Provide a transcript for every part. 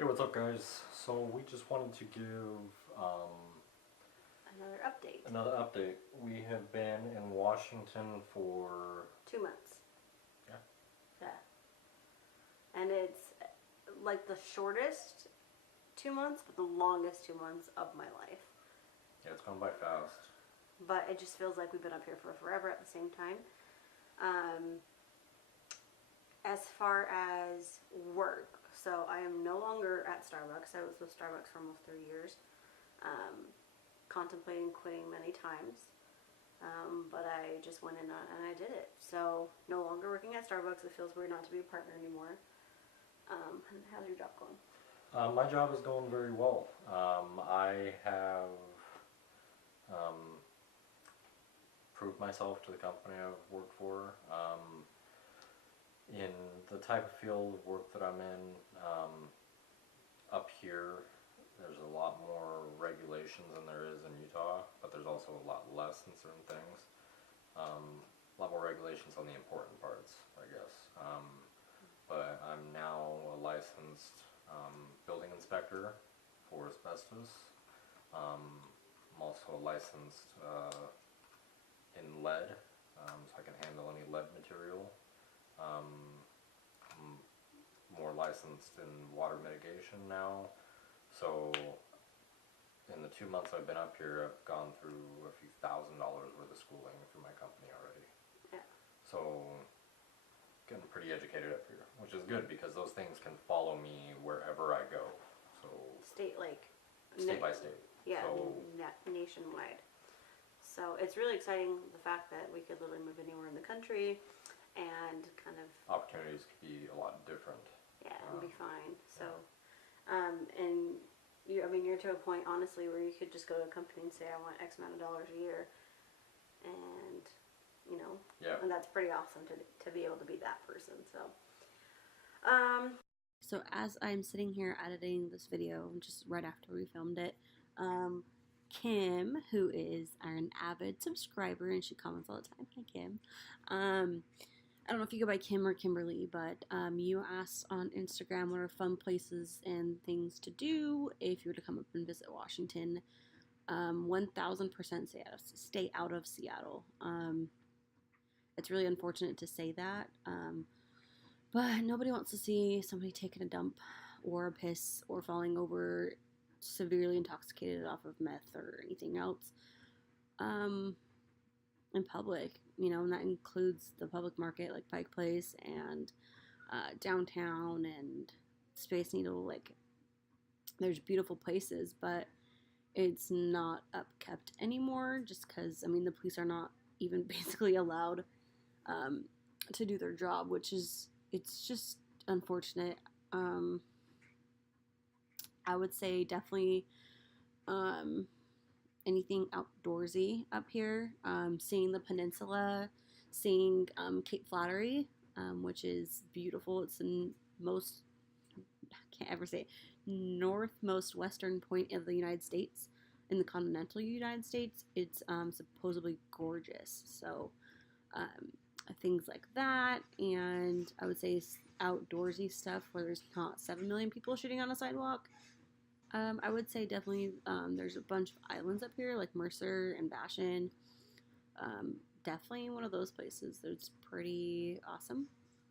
Hey, what's up, guys? So we just wanted to give Another update. another update. We have been in Washington for 2 months. yeah, Yeah. And it's like the shortest 2 months, but the longest 2 months of my life. yeah, it's gone by fast. But it just feels like we've been up here for forever at the same time. As far as work, so I am no longer at Starbucks. I was with Starbucks for almost 3 years. Contemplating quitting many times. But I just went in and I did it. So no longer working at Starbucks. It feels weird not to be a partner anymore. And how's your job going? My job is going very well. I have proved myself to the company I've worked for. In the type of field of work that I'm in, up here, there's a lot more regulations than there is in Utah, but there's also a lot less in certain things. A lot more regulations on the important parts, I guess. But I'm now a licensed building inspector for asbestos. I'm also licensed in lead, so I can handle any lead material. I'm more licensed in water mitigation now. So in the 2 months I've been up here, I've gone through a few $1,000s worth of schooling through my company already. Yeah. So getting pretty educated up here, which is good because those things can follow me wherever I go. So State, like state by state. Yeah, So nationwide. So it's really exciting the fact that we could literally move anywhere in the country and kind of opportunities could be a lot different. and be fine. So, and you, I mean, you're to a point honestly where you could just go to a company and say, I want X amount of dollars a year, and Yeah. and that's pretty awesome to be able to be that person. So as I'm sitting here editing this video, just right after we filmed it, Kim, who is an avid subscriber and she comments all the time. Hi, Kim. I don't know if you go by Kim or Kimberly, but you asked on Instagram what are fun places and things to do if you were to come up and visit Washington. 1000% stay out of Seattle. It's really unfortunate to say that, but nobody wants to see somebody taking a dump or a piss or falling over severely intoxicated off of meth or anything else in public, and that includes the public market like Pike Place and downtown and Space Needle. Like, there's beautiful places, but it's not upkept anymore just because, the police are not even basically allowed to do their job, it's just unfortunate. I would say definitely anything outdoorsy up here. Seeing the peninsula, seeing Cape Flattery, which is beautiful. It's the most, I can't ever say it, northmost western point of the United States. In the continental United States, it's supposedly gorgeous. So things like that, and I would say outdoorsy stuff where there's not 7 million people shooting on a sidewalk. I would say definitely there's a bunch of islands up here like Mercer and Vashon. Definitely one of those places that's pretty awesome.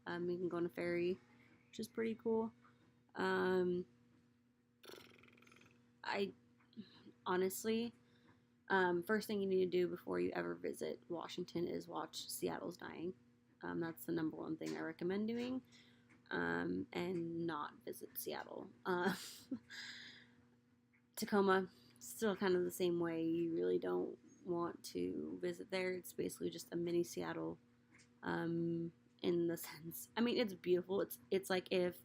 You can go on a ferry, which is pretty cool. I honestly, first thing you need to do before you ever visit Washington is watch Seattle's Dying. That's the number one thing I recommend doing, and not visit Seattle. Tacoma, still kind of the same way. You really don't want to visit there. It's basically just a mini Seattle, in the sense. It's beautiful. It's like if,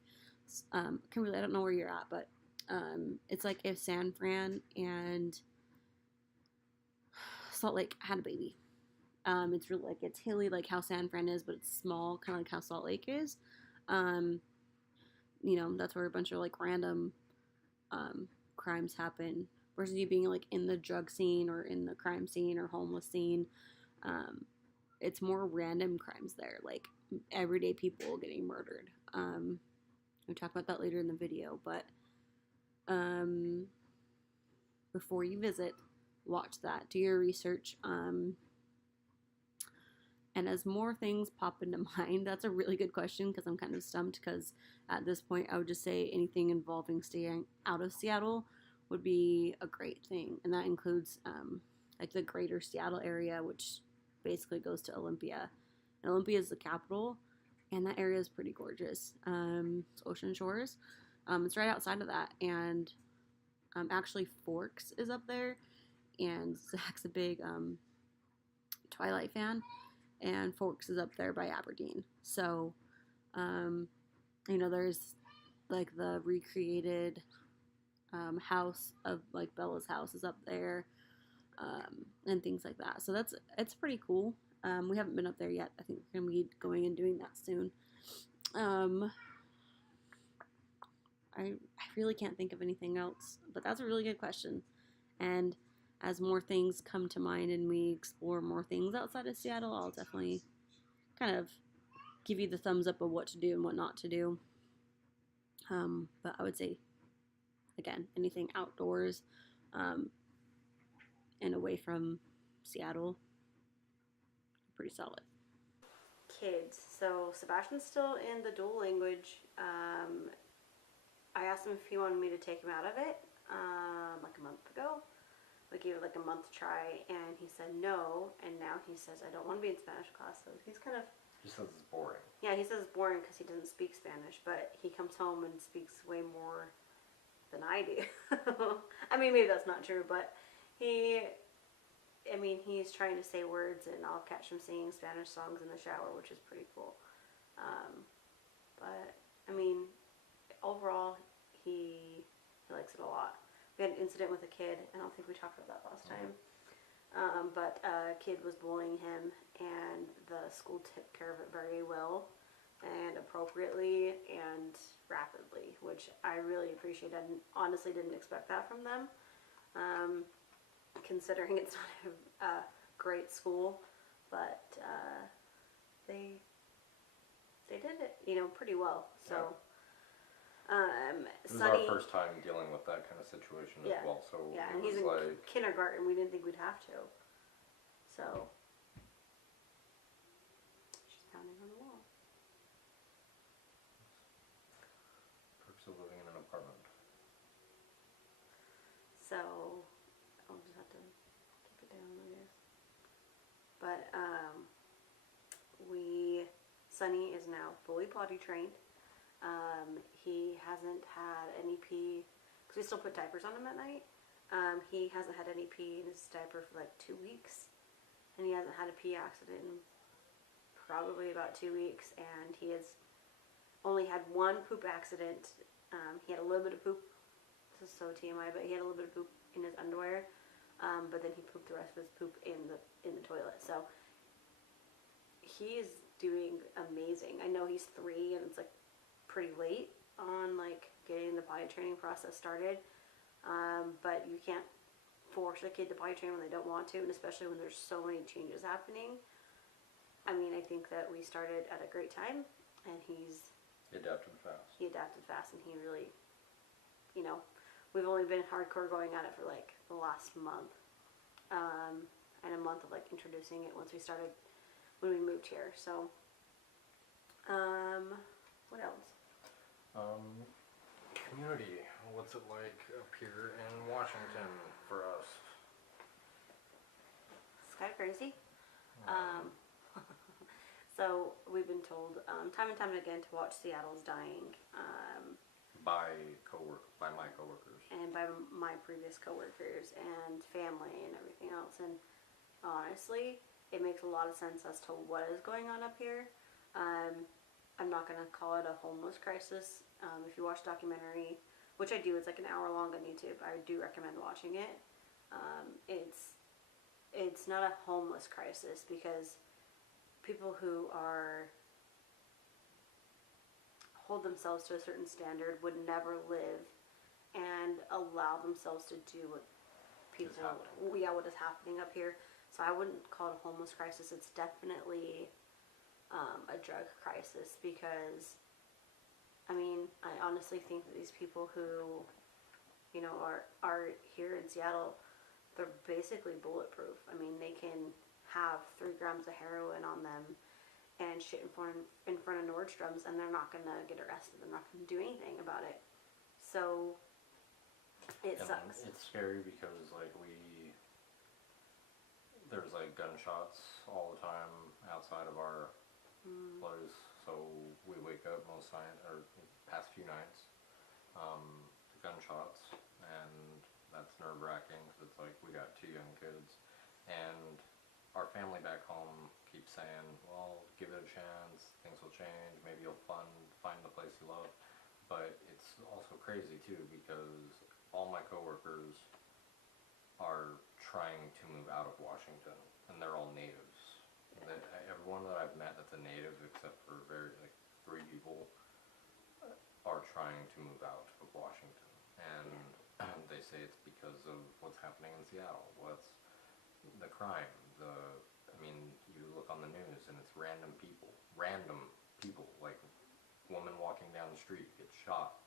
Kimberly, I don't know where you're at, but it's like if San Fran and Salt Lake had a baby. It's really like it's hilly, like how San Fran is, but it's small, kind of like how Salt Lake is. That's where a bunch of like random crimes happen, versus you being like in the drug scene or in the crime scene or homeless scene. It's more random crimes there, like everyday people getting murdered. We'll talk about that later in the video, but um, before you visit, watch that, do your research. And as more things pop into mind, that's a really good question because I'm kind of stumped because at this point I would just say anything involving staying out of Seattle would be a great thing. And that includes like the greater Seattle area, which basically goes to Olympia. And Olympia is the capital, and that area is pretty gorgeous. It's Ocean Shores. It's right outside of that. And actually, Forks is up there. And Zach's a big Twilight fan, and Forks is up there by Aberdeen. So, there's like the recreated house of like Bella's house is up there, and things like that. So it's pretty cool. We haven't been up there yet. I think we're gonna be going and doing that soon. I really can't think of anything else, but that's a really good question. And as more things come to mind and we explore more things outside of Seattle, I'll definitely kind of give you the thumbs up of what to do and what not to do. But I would say, again, anything outdoors and away from Seattle, pretty solid. Kids. So Sebastian's still in the dual language. I asked him if he wanted me to take him out of it like a month ago. We gave it like a month try, and he said no. And now he says I don't want to be in Spanish class. So he's kind of. He says it's boring. Yeah, he says it's boring because he doesn't speak Spanish, but he comes home and speaks way more than I do. I mean, maybe that's not true, but he's trying to say words, and I'll catch him singing Spanish songs in the shower, which is pretty cool. But I mean, overall, he likes it a lot. We had an incident with a kid. I don't think we talked about that last time. But a kid was bullying him, and the school took care of it very well and appropriately and rapidly, which I really appreciate. I honestly didn't expect that from them, considering it's not a great school, but they did it, pretty well. So. Yeah. This is Sonny, our first time dealing with that kind of situation as well. So yeah, and he's in kindergarten. We didn't think we'd have to. So she's pounding on the wall. Perks of living in an apartment. So I'll just have to keep it down, I guess. But Sonny is now fully potty trained. He hasn't had any pee, because we still put diapers on him at night. He hasn't had any pee in his diaper for like 2 weeks, and he hasn't had a pee accident in probably about 2 weeks, and he has only had one poop accident. He had a little bit of poop, this is so TMI, but he had a little bit of poop in his underwear, but then he pooped the rest of his poop in the toilet. So he is doing amazing. I know he's 3, and it's like pretty late on like getting the potty training process started, but you can't force a kid to potty train when they don't want to, and especially when there's so many changes happening. I mean, I think that we started at a great time, and he adapted fast, and he really, we've only been hardcore going at it for like the last month, and a month of like introducing it when we moved here. So what else? Community. What's it like up here in Washington for us? It's kind of crazy. So we've been told time and time again to watch Seattle's Dying. By my coworkers. And by my previous coworkers and family and everything else. And honestly, it makes a lot of sense as to what is going on up here. I'm not going to call it a homeless crisis. If you watch the documentary, which I do, it's like an hour long on YouTube. I do recommend watching it. It's not a homeless crisis because people who hold themselves to a certain standard would never live and allow themselves to do what what is happening up here. So I wouldn't call it a homeless crisis. It's definitely a drug crisis because, I honestly think that these people who are here in Seattle, they're basically bulletproof. I mean, they can have 3 grams of heroin on them and shit in front of Nordstrom's, and they're not gonna get arrested. They're not gonna do anything about it. So it And sucks. it's scary because there's like gunshots all the time outside of our place. So we wake up most night or past few nights, to gunshots, and that's nerve wracking because it's like we got 2 young kids, and our family back home keeps saying, well, give it a chance, things will change, maybe you'll find the place you love. But it's also crazy too because all my coworkers are trying to move out of Washington, and they're all natives. Everyone that I've met that's a native, except for like 3 people, are trying to move out of Washington, and they say it's because of what's happening in Seattle. What's the crime? I mean, you look on the news and it's random people, like woman walking down the street gets shot.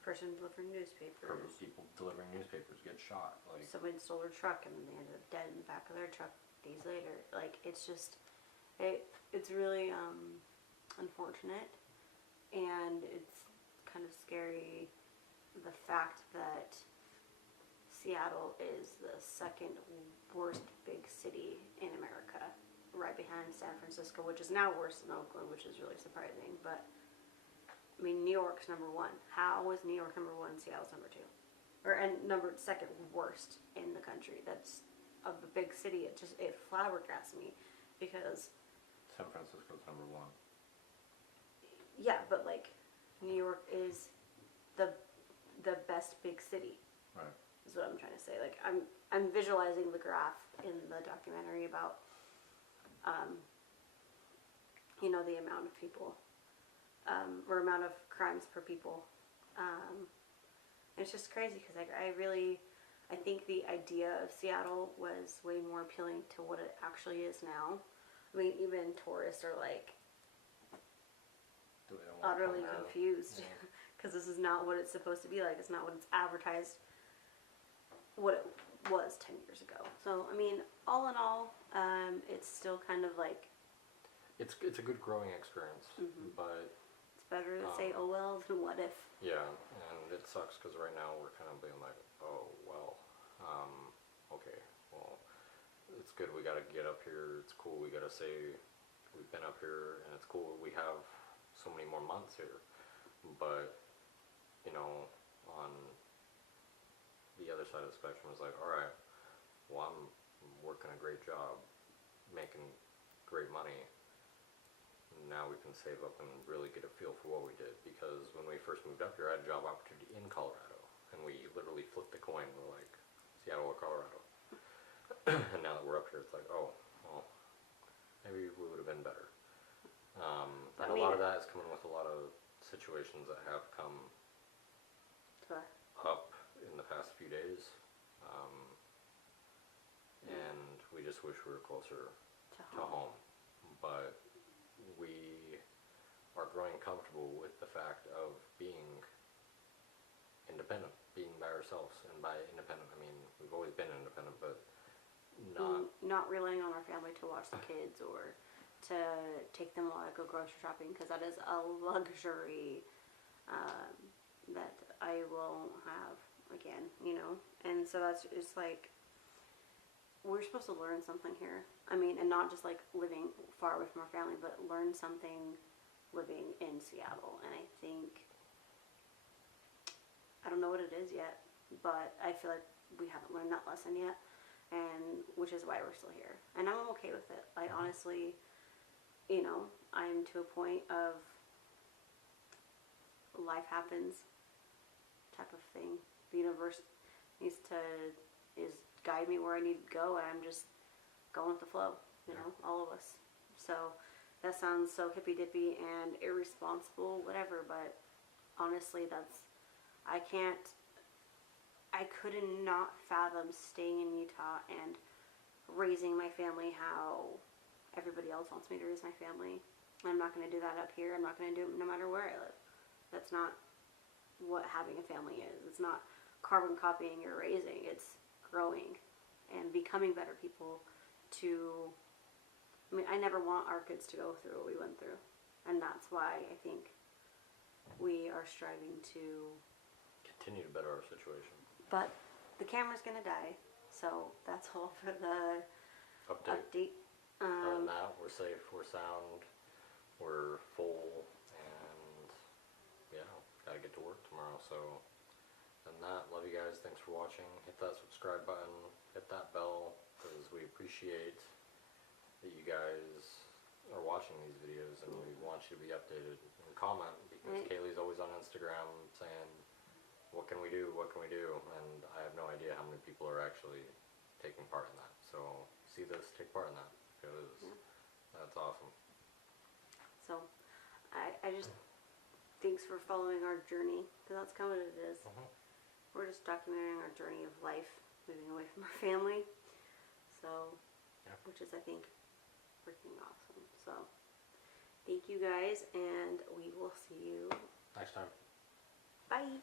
Person delivering newspapers. People delivering newspapers get shot. Like Somebody stole their truck and they ended up dead in the back of their truck days later. Like, it's just, it's really unfortunate, and it's kind of scary the fact that Seattle is the second worst big city in America, right behind San Francisco, which is now worse than Oakland, which is really surprising. But I mean, New York's number 1. How is New York number 1? Seattle's number 2, and number second worst in the country. That's of the big city. It flabbergasts me because San Francisco's number 1. yeah, but like New York is the best big city. Right. Is what I'm trying to say. Like, I'm visualizing the graph in the documentary about the amount of people, or amount of crimes per people. And it's just crazy because I think the idea of Seattle was way more appealing to what it actually is now. I mean, even tourists are like utterly confused because this is not what it's supposed to be like. It's not what it's advertised what it was 10 years ago. So, I mean, all in all, it's still kind of like... It's a good growing experience, but... It's better to say, oh well, than what if. Yeah, and it sucks because right now we're kind of being like, oh, well, okay, well, it's good we gotta get up here, it's cool, we gotta say we've been up here, and it's cool we have so many more months here, but, on the other side of the spectrum is like, alright, well, I'm working a great job, making great money. Now we can save up and really get a feel for what we did, because when we first moved up here, I had a job opportunity in Colorado, and we literally flipped the coin. We're like, Seattle or Colorado. And now that we're up here, it's like, oh, well, maybe we would have been better. And a lot of that is coming with a lot of situations that have come up in the past few days, and we just wish we were closer to home. But we are growing comfortable with the fact of being independent, being by ourselves. And by independent, I mean we've always been independent, but not relying on our family to watch the kids or to take them while I go grocery shopping, because that is a luxury that I won't have again, And so that's just like, we're supposed to learn something here. I mean, and not just like living far away from our family, but learn something living in Seattle. And I think, I don't know what it is yet, but I feel like we haven't learned that lesson yet, and which is why we're still here. And I'm okay with it. I honestly, I'm to a point of life happens type of thing. The universe is guide me where I need to go, and I'm just going with the flow, all of us. So that sounds so hippy dippy and irresponsible, whatever, but honestly, I could not fathom staying in Utah and raising my family how everybody else wants me to raise my family. I'm not going to do that up here. I'm not going to do it no matter where I live. That's not what having a family is. It's not carbon copying or raising. It's growing and becoming better people to, I mean, I never want our kids to go through what we went through. And that's why I think we are striving to Continue to better our situation. But the camera's gonna die, so that's all for the update. Other than that, we're safe, we're sound, we're full, and yeah, gotta get to work tomorrow. So, and that, love you guys. Thanks for watching. Hit that subscribe button, hit that bell, because we appreciate that you guys are watching these videos, and we want you to be updated. And comment, because Kaylee's always on Instagram saying, what can we do? What can we do? And I have no idea how many people are actually taking part in that. So see this, take part in that, because that's awesome. So I just, thanks for following our journey, because that's kind of what it is. We're just documenting our journey of life, moving away from our family. So, which is, I think, freaking awesome. So, thank you guys, and we will see you Next time. Bye.